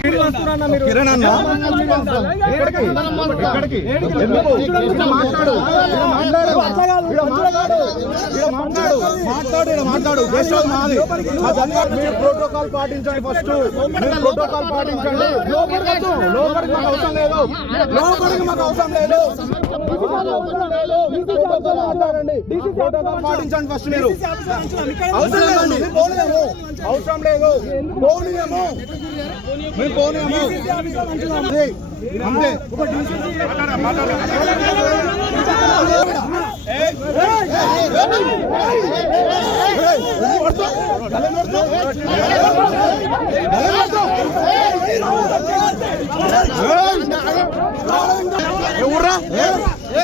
కిరణ్ అన్న. ఎక్కడికి? మాట్లాడు. గెస్ట్ హౌస్ మాది. మీరు ప్రోటోకాల్ పాటించండి ఫస్ట్ మీరు ప్రోటోకాల్ పాటించండి. లోపలికి మాకు అవసరం లేదు. లోపలికి మాకు అవసరం లేదు మీరు ప్రోటోకాల్ మాట్లాడండి ప్రోటోకాల్ పాటించండి ఫస్ట్ మీరు అవసరం అవసరం లేదు పోనీయము మేము పోనీయము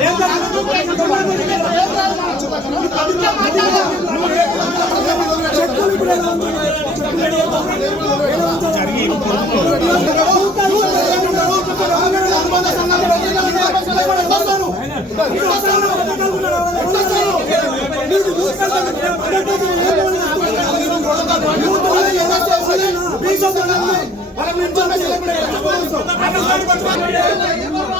అదే, అంతే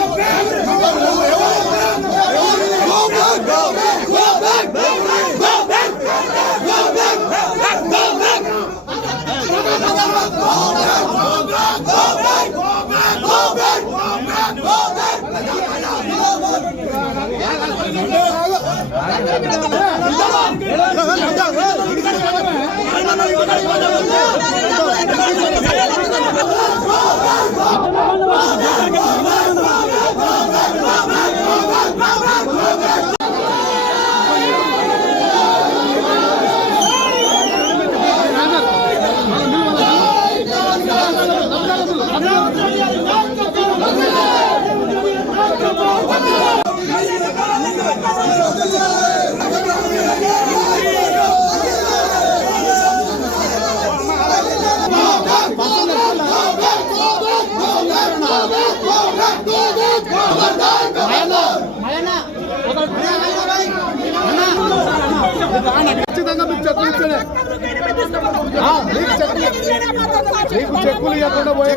আপনারা మీకు చెక్కులు ఇవ్వకుండా పోయే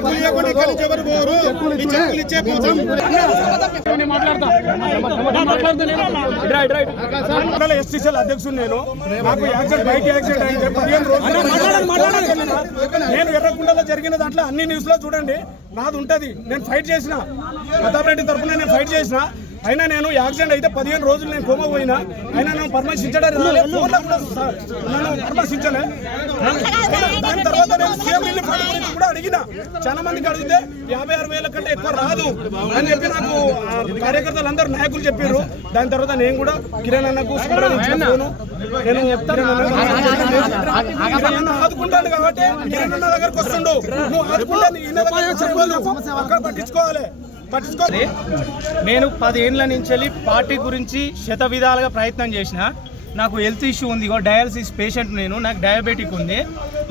చెక్కులు ఇచ్చే మండల ఎస్టీసీఎల్ అధ్యక్షుడు నేను. నాకు యాక్సిడెంట్ బైక్ యాక్సిడెంట్ అయింది. పదిహేను రోజులు నేను ఎర్రకుండలో జరిగిన దాంట్లో అన్ని న్యూస్లో చూడండి. నాది ఉంటది. నేను ఫైట్ చేసిన. ప్రతాప్ రెడ్డి తరఫున నేను ఫైట్ చేసిన. అయినా నేను యాక్సిడెంట్ అయితే పదిహేను రోజులు నేను కోమ పోయినా. అయినా నన్ను పరామర్శించడానికి రాలే. ఫోన్లో కూడా సార్ నన్ను పరామర్శించలే. దాని తర్వాత నేను సీఎం రిలీఫ్ ఫండ్ గురించి కూడా అడిగిన. చాలా మందికి అడిగితే యాభై ఆరు వేల కంటే ఎక్కువ రాదు అని చెప్పి నాకు ఆ, కార్యకర్తలు అందరు నాయకులు చెప్పారు దాని తర్వాత నేను కూడా కిరణ్ అన్నకు ఫోను. నేను అన్న ఆదుకుంటాను కాబట్టి కిరణ్ అన్న దగ్గరకు వస్తుండు. నువ్వు ఆదుకుంటాను. ఈయన. అక్కడ పట్టించుకోవాలి. పట్టించుకోవాలి నేను పదేళ్ళ నుంచి పార్టీ గురించి శత విధాలుగా ప్రయత్నం చేసిన. నాకు హెల్త్ ఇష్యూ ఉంది డయాలసిస్ పేషెంట్ నేను నాకు డయాబెటిక్ ఉంది.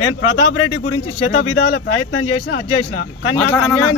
నేను ప్రతాప్ రెడ్డి గురించి శత విధాల ప్రయత్నం చేసిన అది చేసిన. కానీ నాకు అన్యాయం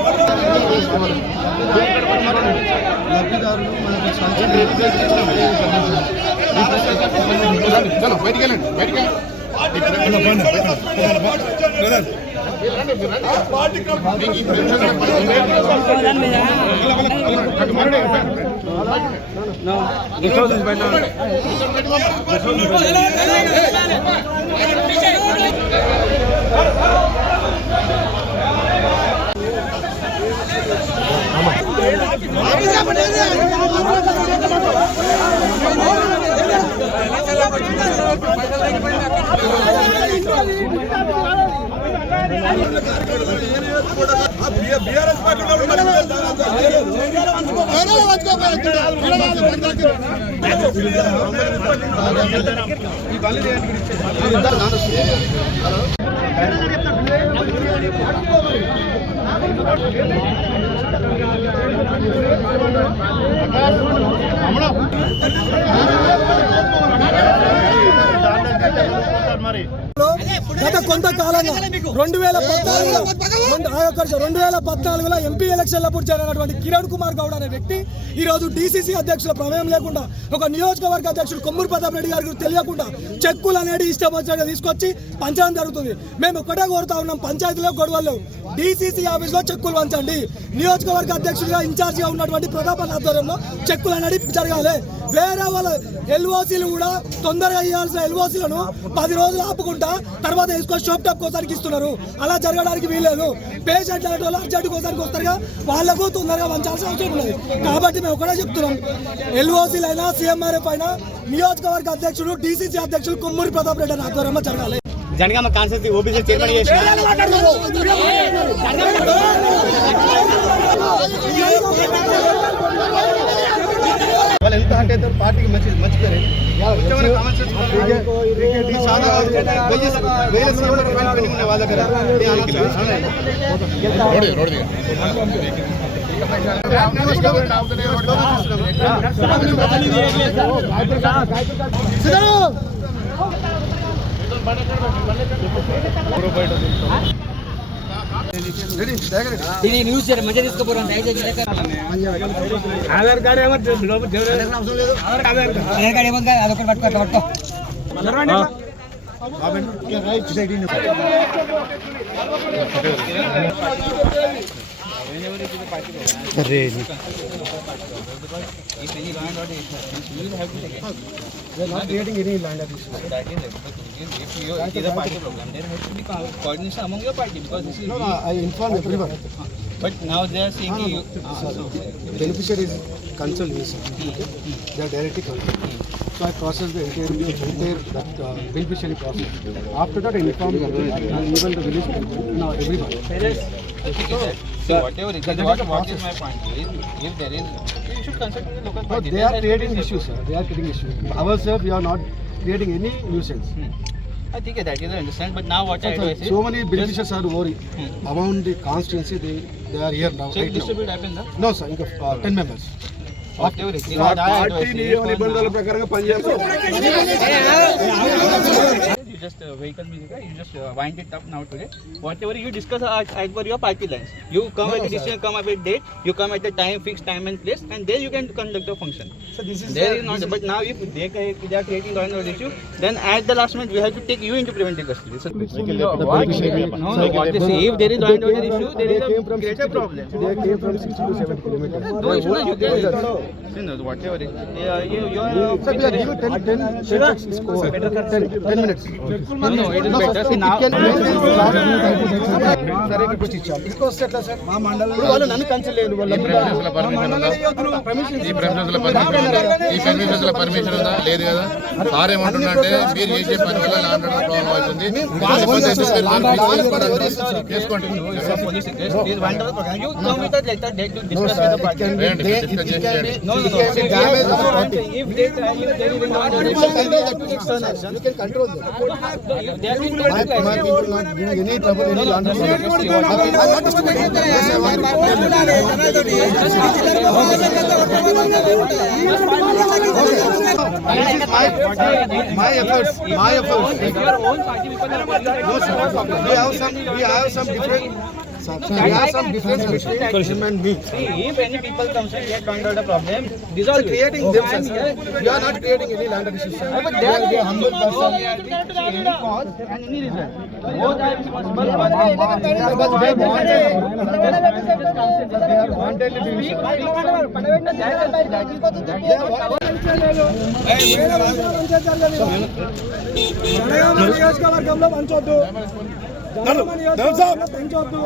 ఆ లబ్ధిదారు బాధపడి ఉంటారు మీరు చేయకండి పార్టీ డ్యామేజ్ అవుతుంది. లబ్ధిదారులు మనకు సంక్షేమ బయటికి వెళ్ళండి బయటికి వెళ్ళండి కొంతకాలంగా రెండు వేల పద్నాలుగులో రెండు వేల పద్నాలుగులో ఎంపీ ఎలక్షన్లప్పుడు జరిగినటువంటి కిరణ్ కుమార్ గౌడ్ అనే వ్యక్తి ఈ రోజు డీసీసీ అధ్యక్షుల ప్రమేయం లేకుండా ఒక నియోజకవర్గ అధ్యక్షుడు కొమ్మూరు ప్రతాప్ రెడ్డి గారికి తెలియకుండా చెక్కులు అనేది ఇష్టం వచ్చినట్టు తీసుకొచ్చి పంచడం జరుగుతుంది. మేము ఒక్కటే కోరుతా ఉన్నాం పంచాయతీలో గొడవలు డీసీసీ ఆఫీస్లో చెక్కులు పంచండి. నియోజకవర్గ అధ్యక్షుడిగా ఇన్ఛార్జిగా ఉన్నటువంటి ప్రతాప్ ఆధ్వర్యంలో చెక్కులు అనేది జరగాలి వేరే వాళ్ళ ఎల్ఓసీలు కూడా తొందరగా ఇవ్వాల్సిన ఎల్ఓసీలను పది రోజులు ఆపుకుంటా తర్వాత వేసుకొని షాప్ టాప్ కోసానికి ఇస్తున్నారు అలా జరగడానికి వీల్లేదు పేషెంట్ లాంటి వాళ్ళు అర్జెంట్ కోసానికి వస్తారుగా వాళ్ళకు తొందరగా పంచాల్సిన అవసరం ఉన్నది కాబట్టి మేము ఒకటే చెప్తున్నాం ఎల్ఓసీలు అయినా సీఎంఆర్ఎఫ్ అయినా నియోజకవర్గ అధ్యక్షుడు డీసీసీ అధ్యక్షుడు కొమ్మూరి ప్రతాప్ రెడ్డి ఆధ్వర్యంలో జరగాలి జనగామ కాన్సెన్సీ ఓబీసీ చైర్మన్ చేసిన వాళ్ళు ఎంత అంటే ఎంత పార్టీకి మంచిది మంచి పేరు ఆధార్ కార్డు ఏమో అదొకటి పట్టుకో పట్టుకో రే because if any land or you will have to take it. We are not creating any land at this point. That is. But if you it is a party program, there has to be coordination among your party because this is. No, no, I inform everyone. But now they are saying no, no, you. Ah, so, beneficiary is concerned here, They are directly concerned. So I process the entire, entire that, beneficiary process. After that, I inform even the village people, now everyone. Parents. So whatever it is what, what is my point is if there is you should consult with the local No, they are creating issues, sir. They are creating issues. Ourselves, we are not creating any nuisance. I think that is I understand but now what I So, advise is so many beneficiaries are worried. Around the constituency, they, they are here now, check right now. distribute happen now No, sir, uh, 10 members. whatever it is what I is just uh, vehicle music you just uh, wind it up now today whatever you discuss as, as per your party lines you come no, at the decision come up with date you come at the time fixed time and place and then you can conduct the function So this is there is not but now if they, they are creating law and order issue then at the last minute we have to take you into preventive custody so what? no no what say if there is law and order issue there is a greater problem They came from 60 to 70 kilometers. no it's not you can no, whatever it is yeah, you, you are Sir, we are giving 10, 10, 10 checks is over. 10, 10 minutes. Permission ఉందా లేదు కదా sir ఏమంటుండంటే మీరు చేసే పని వల్ల land problem అవుతుంది. చేసుకోండి police request is one dollar program. You come with a letter date to discuss with the party. రేయండి, discuss చేసి చేయండి. No, no, no. See, damage of the party. If they try, if there is no You can control them. my people not giving any trouble, any laundry. I'm not disturbing. Yes, I want This is my, my efforts, my efforts. Your own party people are No, sir. We have some, we have some different, we have some difference between him and me. See, if any people comes and get find out a problem, dissolve it. Creating themselves. We are not creating any land issues. sir. We are we are humble person. any cause and any reason. Both are responsible for that. Janagama నియోజకవర్గంలో పంచొద్దు జనగామ నియోజకవర్గంలో పెంచొద్దు party రాజీనామా పార్టీలు పంచొద్దు. వదిలిపెట్టాలి, దెబ్బలు కొడతారు, ఖచ్చితంగా దెబ్బలు కొడతారు. జనగామ నియోజకవర్గంలో అస్సలు పంచొద్దు.